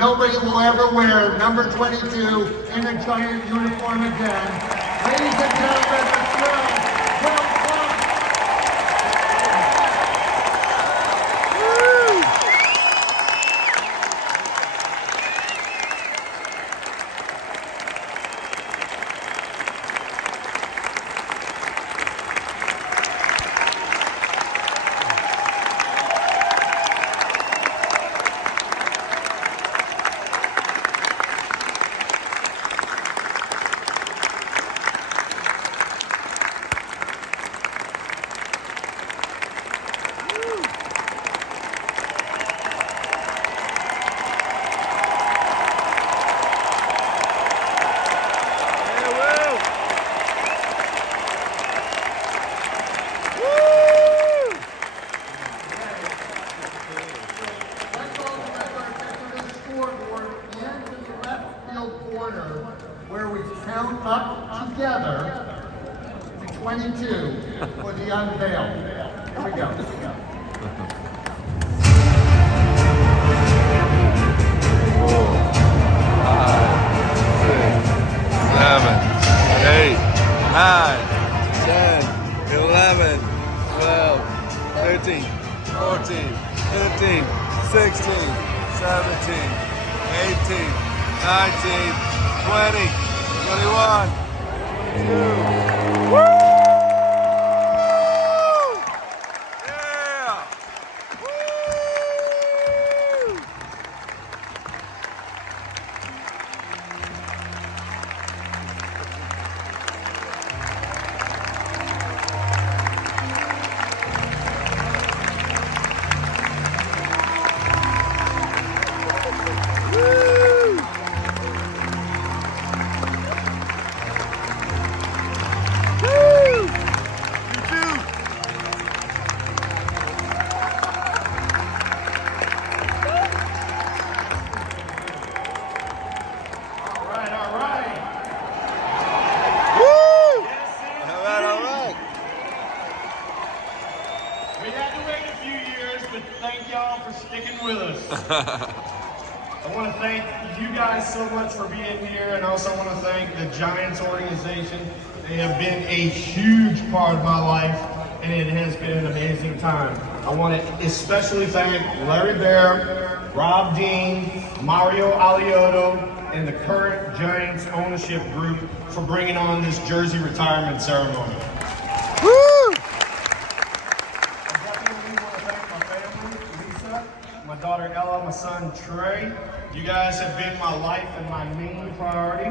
Nobody will ever wear number 22 in a Giant uniform again. Ladies and gentlemen, the Will Clark. Where we count up together to 22 for the unveil. Here we go. 7, 8, 9, 10, 11, 12, 13, 14, 15, 16, 17, 18, 19, 20, 21, 2. Woo! Yeah! Woo! We had to wait a few years, but thank y'all for sticking with us. I want to thank you guys so much for being here, and also want to thank the Giants organization. They have been a huge part of my life, and it has been an amazing time. I want to especially thank Larry Bear, Rob Dean, Mario Alioto, and the current Giants ownership group for bringing on this jersey retirement ceremony. Woo! My daughter Ella, my son Trey. You guys have been my life and my main priority.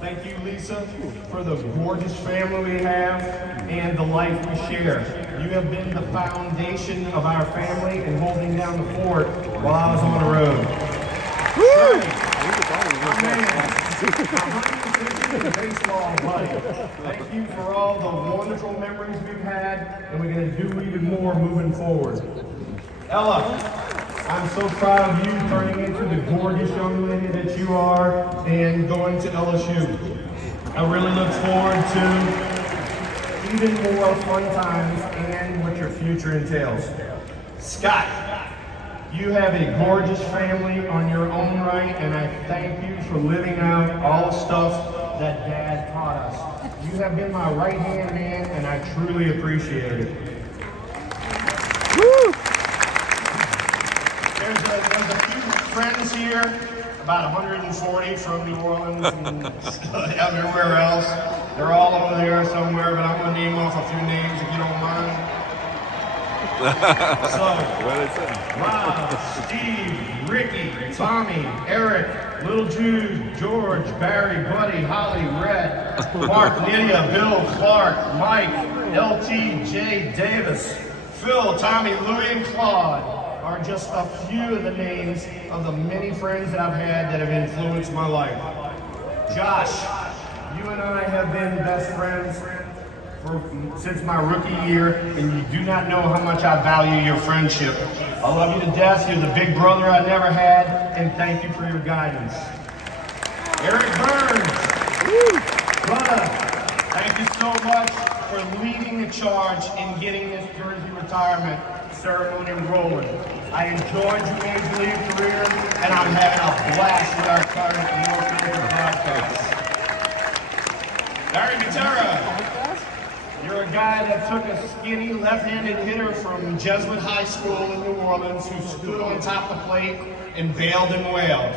Thank you, Lisa, for the gorgeous family we have and the life we share. You have been the foundation of our family and holding down the fort while I was on the road. Woo! Trey, my baseball buddy. Thank you for all the wonderful memories we've had, and we're going to do even more moving forward. Ella, I'm so proud of you turning into the gorgeous young lady that you are and going to LSU. I really look forward to even more fun times and what your future entails. Scott, you have a gorgeous family on your own right, and I thank you for living out all the stuff that Dad taught us. You have been my right-hand man, and I truly appreciate it. Woo! There's a few friends here, about 140 from New Orleans and everywhere else. They're all over there somewhere, but I'm going to name off a few names if you don't mind. So, Rob, Steve, Ricky, Tommy, Eric, Little Jude, George, Barry, Buddy, Holly, Red, Mark, Lydia, Bill, Clark, Mike, LT, Jay, Davis, Phil, Tommy, Louie, and Claude are just a few of the names of the many friends that I've had that have influenced my life. Josh, you and I have been best friends since my rookie year, and you do not know how much I value your friendship. I love you to death. You're the big brother I never had, and thank you for your guidance. Eric Burns, brother, thank you so much for leading the charge in getting this jersey retirement ceremony rolling. I enjoyed your Major League career, and I'm having a blast with our current North American broadcast. Barry Matera, you're a guy that took a skinny left-handed hitter from Jesuit High School in New Orleans who stood on top of the plate and bailed and wailed.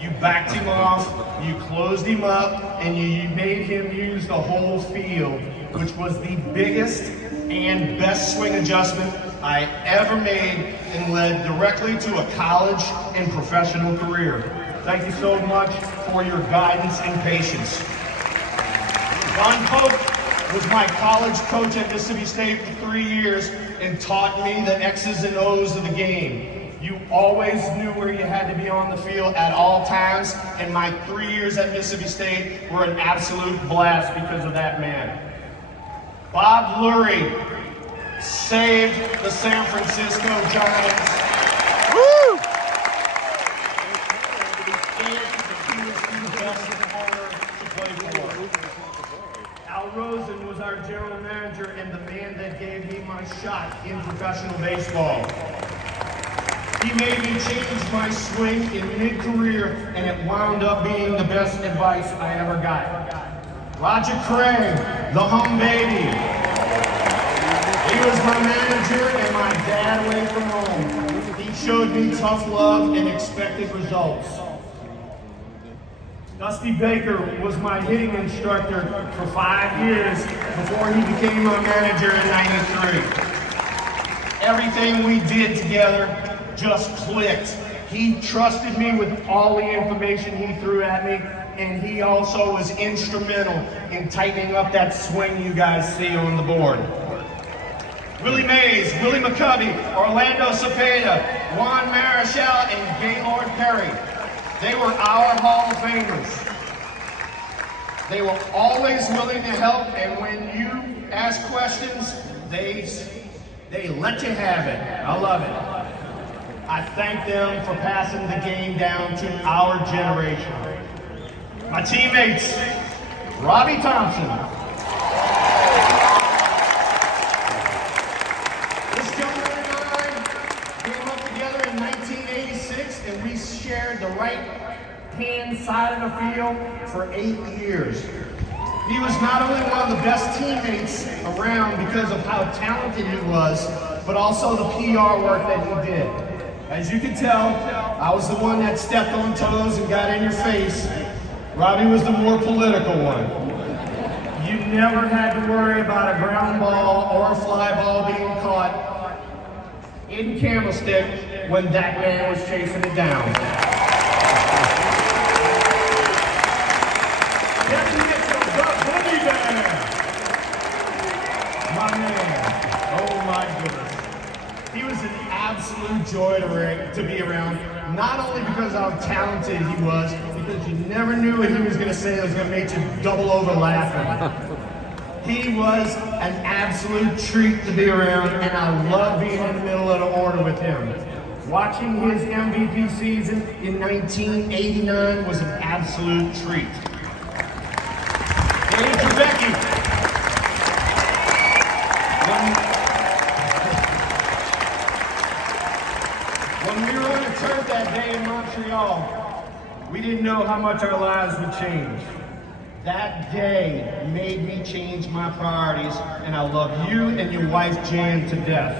You backed him off, you closed him up, and you made him use the whole field, which was the biggest and best swing adjustment I ever made and led directly to a college and professional career. Thank you so much for your guidance and patience. Don Pope was my college coach at Mississippi State for 3 years and taught me the X's and O's of the game. You always knew where you had to be on the field at all times, and my 3 years at Mississippi State were an absolute blast because of that man. Bob Lurie saved the San Francisco Giants. Woo! He was the best corner to play for. Al Rosen was our general manager and the man that gave me my shot in professional baseball. He made me change my swing in mid-career, and it wound up being the best advice I ever got. Roger Craig, the hum baby. He was my manager and my dad away from home. He showed me tough love and expected results. Dusty Baker was my hitting instructor for 5 years before he became my manager in '93. Everything we did together just clicked. He trusted me with all the information he threw at me, and he also was instrumental in tightening up that swing you guys see on the board. Willie Mays, Willie McCovey, Orlando Cepeda, Juan Marichal, and Gaylord Perry. They were our Hall of Famers. They were always willing to help, and when you ask questions, they let you have it. I love it. I thank them for passing the game down to our generation. My teammates, Robbie Thompson. This gentleman and I came up together in 1986, and we shared the right-hand side of the field for 8 years. He was not only one of the best teammates around because of how talented he was, but also the PR work that he did. As you can tell, I was the one that stepped on toes and got in your face. Robbie was the more political one. You never had to worry about a ground ball or a fly ball being caught in Candlestick when that man was chasing it down. Kevin Mitchell, the Boogie Bear. My man, oh my goodness. He was an absolute joy to be around, not only because of how talented he was, because you never knew what he was going to say that was going to make you double over laughing. He was an absolute treat to be around, and I love being in the middle of the order with him. Watching his MVP season in 1989 was an absolute treat. Dave Trevecki. When we were on the turf that day in Montreal, we didn't know how much our lives would change. That day made me change my priorities, and I love you and your wife Jan to death.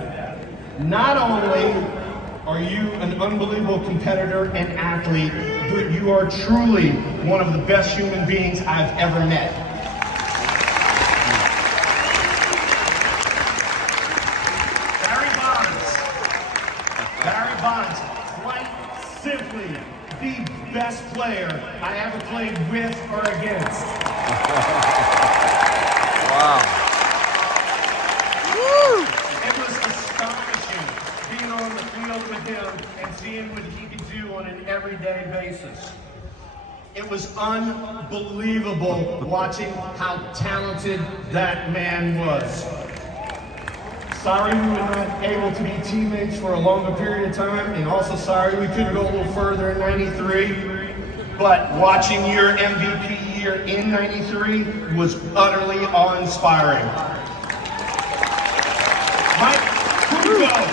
Not only are you an unbelievable competitor and athlete, but you are truly one of the best human beings I've ever met. Barry Bonds, quite simply the best player I ever played with or against. Wow. Woo! It was astonishing being on the field with him and seeing what he could do on an everyday basis. It was unbelievable watching how talented that man was. Sorry we were not able to be teammates for a longer period of time, and also sorry we couldn't go a little further in '93. But watching your MVP year in '93 was utterly awe-inspiring. Mike Krukow.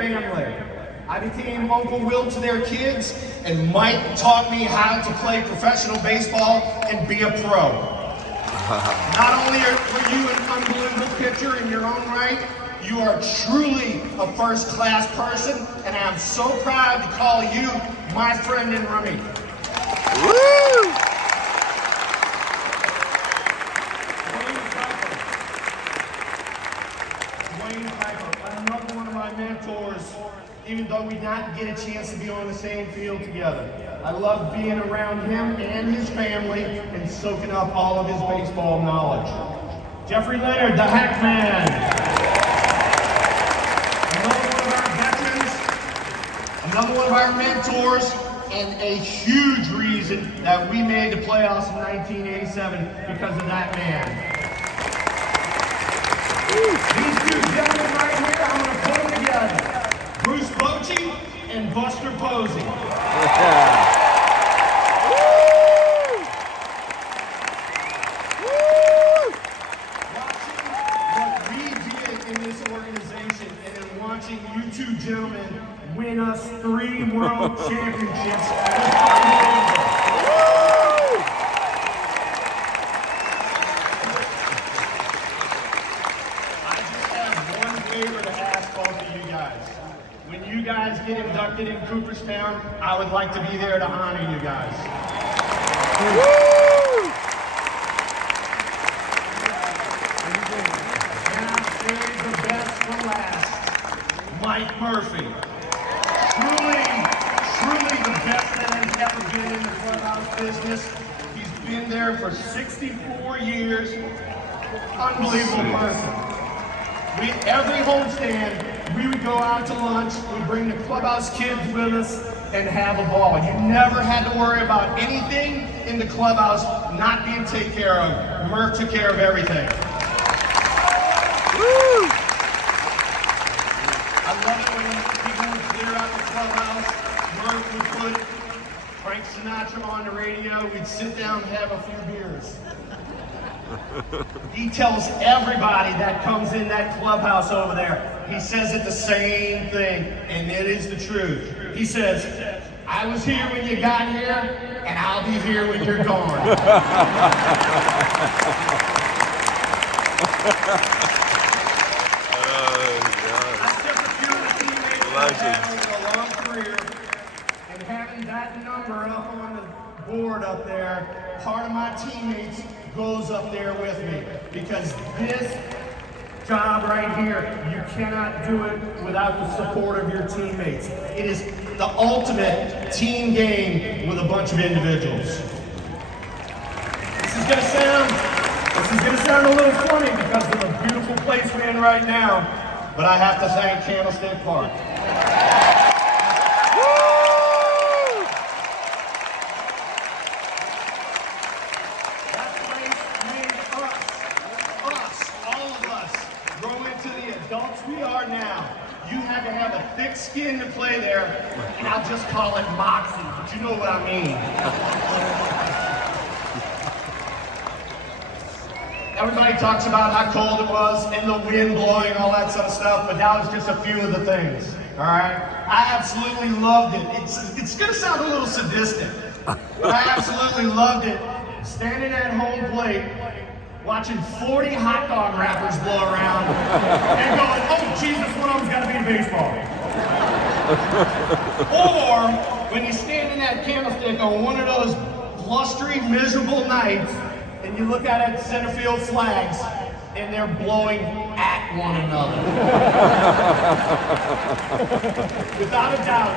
family. I became Uncle Will to their kids, and Mike taught me how to play professional baseball and be a pro. Not only were you an unbelievable pitcher in your own right, you are truly a first-class person, and I'm so proud to call you my friend in Rummy. Woo! Wayne Piper, another one of my mentors, even though we not get a chance to be on the same field together. I love being around him and his family and soaking up all of his baseball knowledge. Jeffrey Leonard, the Hack Man. Another one of our veterans, another one of our mentors, and a huge reason that we made the playoffs in 1987 because of that man. These two gentlemen right here, I'm going to put them together. Bruce Bochy and Buster Posey. Watching what we did in this organization and then watching you two gentlemen win us 3 world championships was unbelievable. Favor to ask both of you guys. When you guys get inducted in Cooperstown, I would like to be there to honor you guys. Woo! And I've saved the best for last. Mike Murphy. Truly the best that has ever been in the clubhouse business. He's been there for 64 years. Unbelievable person. Every homestand, we would go out to lunch, we'd bring the clubhouse kids with us and have a ball. You never had to worry about anything in the clubhouse not being taken care of. Murph took care of everything. Woo! I love it when people would clear out the clubhouse. Murph would put Frank Sinatra on the radio. We'd sit down and have a few beers. He tells everybody that comes in that clubhouse over there, he says it the same thing, and it is the truth. He says, I was here when you got here, and I'll be here when you're gone. I took a few of the teammates I've had over a long career, and having that number up on the board up there, part of my teammates goes up there with me, because this job right here, you cannot do it without the support of your teammates. It is the ultimate team game with a bunch of individuals. This is gonna sound a little funny because of the beautiful place we're in right now, but I have to thank Candlestick Park. Adults we are now, you had to have a thick skin to play there, and I'll just call it moxie, but you know what I mean. Everybody talks about how cold it was, and the wind blowing, all that sort of stuff, but that was just a few of the things, all right? I absolutely loved it. It's gonna sound a little sadistic, but I absolutely loved it. Standing at home plate, watching 40 hot dog wrappers blow around and going, oh Jesus, one of them's got to be in baseball. Or when you stand in that Candlestick on one of those blustery, miserable nights and you look out at center field flags and they're blowing at one another. Without a doubt,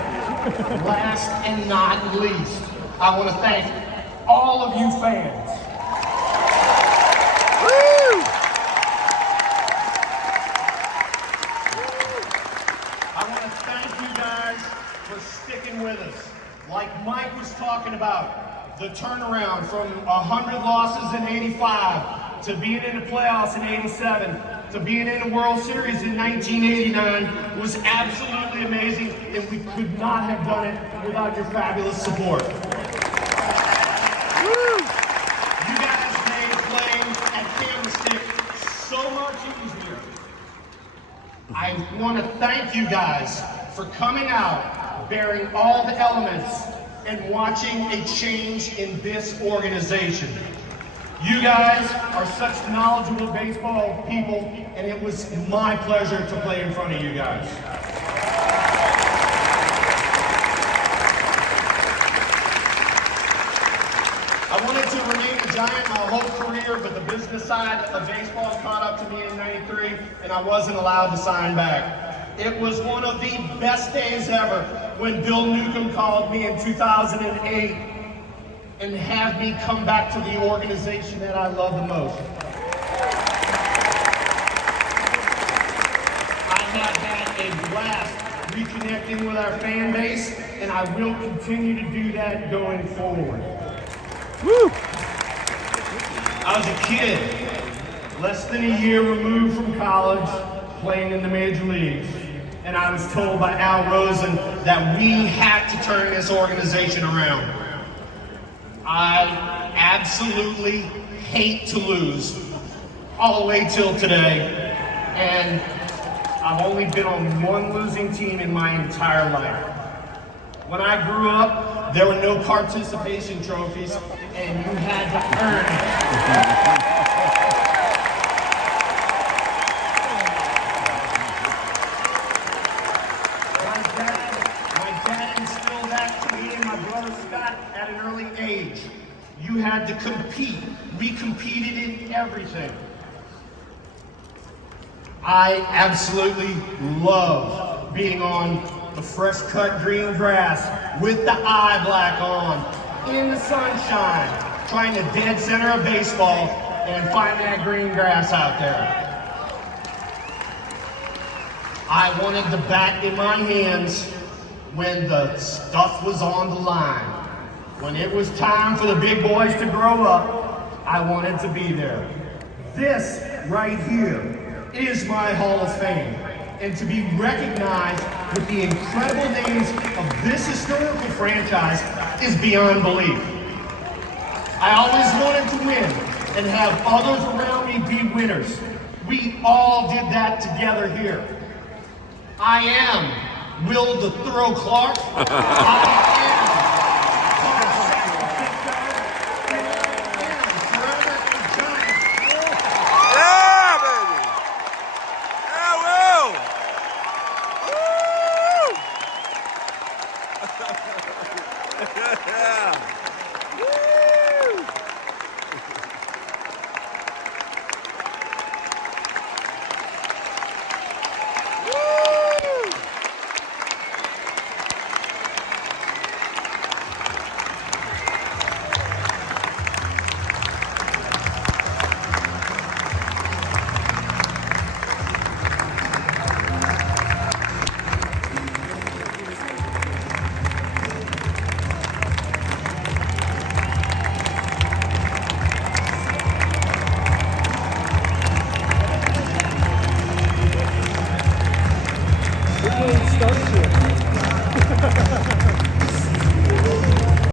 last and not least, I want to thank all of you fans. With us. Like Mike was talking about, the turnaround from 100 losses in 85 to being in the playoffs in 87 to being in the World Series in 1989 was absolutely amazing, and we could not have done it without your fabulous support. Woo! You guys made playing at Candlestick so much easier. I want to thank you guys for coming out, bearing all the elements, and watching a change in this organization. You guys are such knowledgeable baseball people, and it was my pleasure to play in front of you guys. I wanted to remain a Giant my whole career, but the business side of baseball caught up to me in '93, and I wasn't allowed to sign back. It was one of the best days ever when Bill Newcomb called me in 2008 and have me come back to the organization that I love the most. I have had a blast reconnecting with our fan base, and I will continue to do that going forward. Woo! I was a kid, less than a year removed from college, playing in the major leagues, and I was told by Al Rosen that we had to turn this organization around. I absolutely hate to lose, all the way till today, and I've only been on one losing team in my entire life. When I grew up, there were no participation trophies, and you had to earn it. My dad instilled that to me and my brother Scott at an early age. You had to compete. We competed in everything. I absolutely love being on the fresh cut green grass with the eye black on, in the sunshine, trying to dead center a baseball and find that green grass out there. I wanted the bat in my hands when the stuff was on the line. When it was time for the big boys to grow up, I wanted to be there. This right here is my Hall of Fame. And to be recognized with the incredible names of this historical franchise is beyond belief. I always wanted to win and have others around me be winners. We all did that together here. I am Will the Throw Clark. I am Carl Sackler, and I am forever a Giant. Yeah, baby! Yeah, Will! Woo! Yeah! Woo!